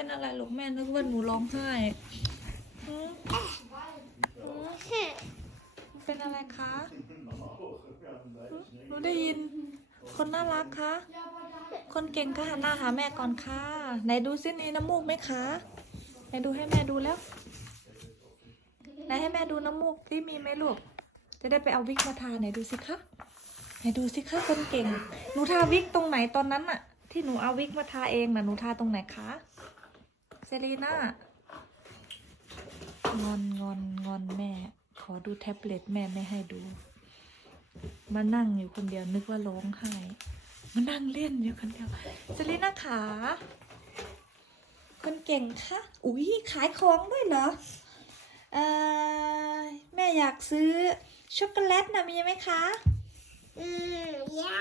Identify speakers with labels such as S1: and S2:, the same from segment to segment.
S1: เป็นอะไรลูกแม่นึกว่าหนูร้องไห้หืมหืมเป็นอะไรคะหืมหนูได้ยิน คนน่ารักคะ คนเก่งก็หันหน้าหาแม่ก่อนค่ะ ไหนดูซิมีน้ำมูกไหมคะ ไหนดูให้แม่ดูแล้ว ไหนให้แม่ดูน้ำมูกที่มีไหมลูก จะได้ไปเอาวิกมาทาไหนดูสิคะไหนดูสิคะคนเก่ง หนูทาวิกตรงไหนตอนนั้นอะที่หนูเอาวิกมาทาเองน่ะหนูทาตรงไหนคะ เซรีน่างอนงอนงอนแม่ ขอดูแท็บเล็ตแม่ไม่ให้ดู มานั่งอยู่คนเดียวนึกว่าร้องไห้มานั่งเล่นอยู่คนเดียวเซรีน่าขาคนเก่งคะอุ๊ยขายของด้วยเหรอเอ่อแม่อยากซื้อช็อกโกแลตนะมีไหมคะ
S2: อืมย่า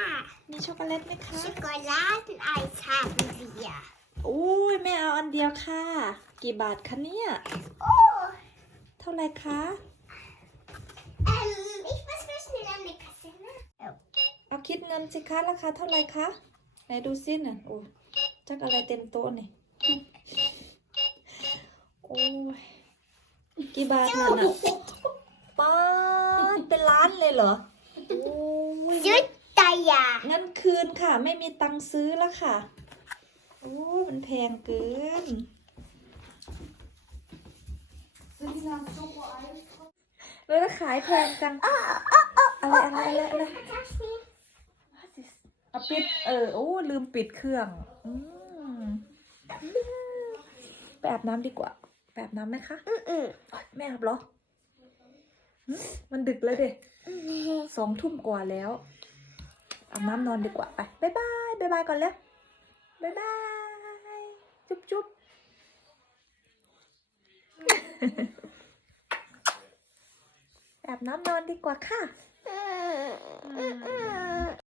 S1: มีช็อกโกแลตไหมคะ
S2: ช็อกโกแลตไอซ์ haben wir
S1: อุ้ยแม่เอา อันเดียวค่ะ กี่บาทคะเนี่ย
S2: โอ้
S1: เท่าไหร่คะ
S2: ähm ich muss mal schnell an die Kasse ne
S1: เอาคิดเงินสิคะราคาเท่าไหร่คะไหนดูสิน่ะโอ้จักอะไรเต็มโต๊ะนี่โอ้ยกี่บาทนั่นน่ะป้าดเป็นล้านเลยเหรอโอ้ย
S2: Süd da ja
S1: งั้นคืนค่ะ ไม่มีตังค์ซื้อแล้วค่ะ โอ้ยมันแพงเกิน แล้วขายแพงจัง อะไรอะไรอะไรอะไร เอาปิด เออ โอ้ ลืมปิดเครื่องอืมไปอาบน้ำดีกว่า ไปอาบน้ำไหมคะ
S2: อืมอืม
S1: ไม่อาบเหรอหึมันดึกแล้วเด็สองทุ่มกว่าแล้ว อาบน้ำนอนดีกว่า ไปบายบายบายบายก่อนแล้วบายบาย จุ๊บจุ๊บแบบน้ำนอนดีกว่าค่ะ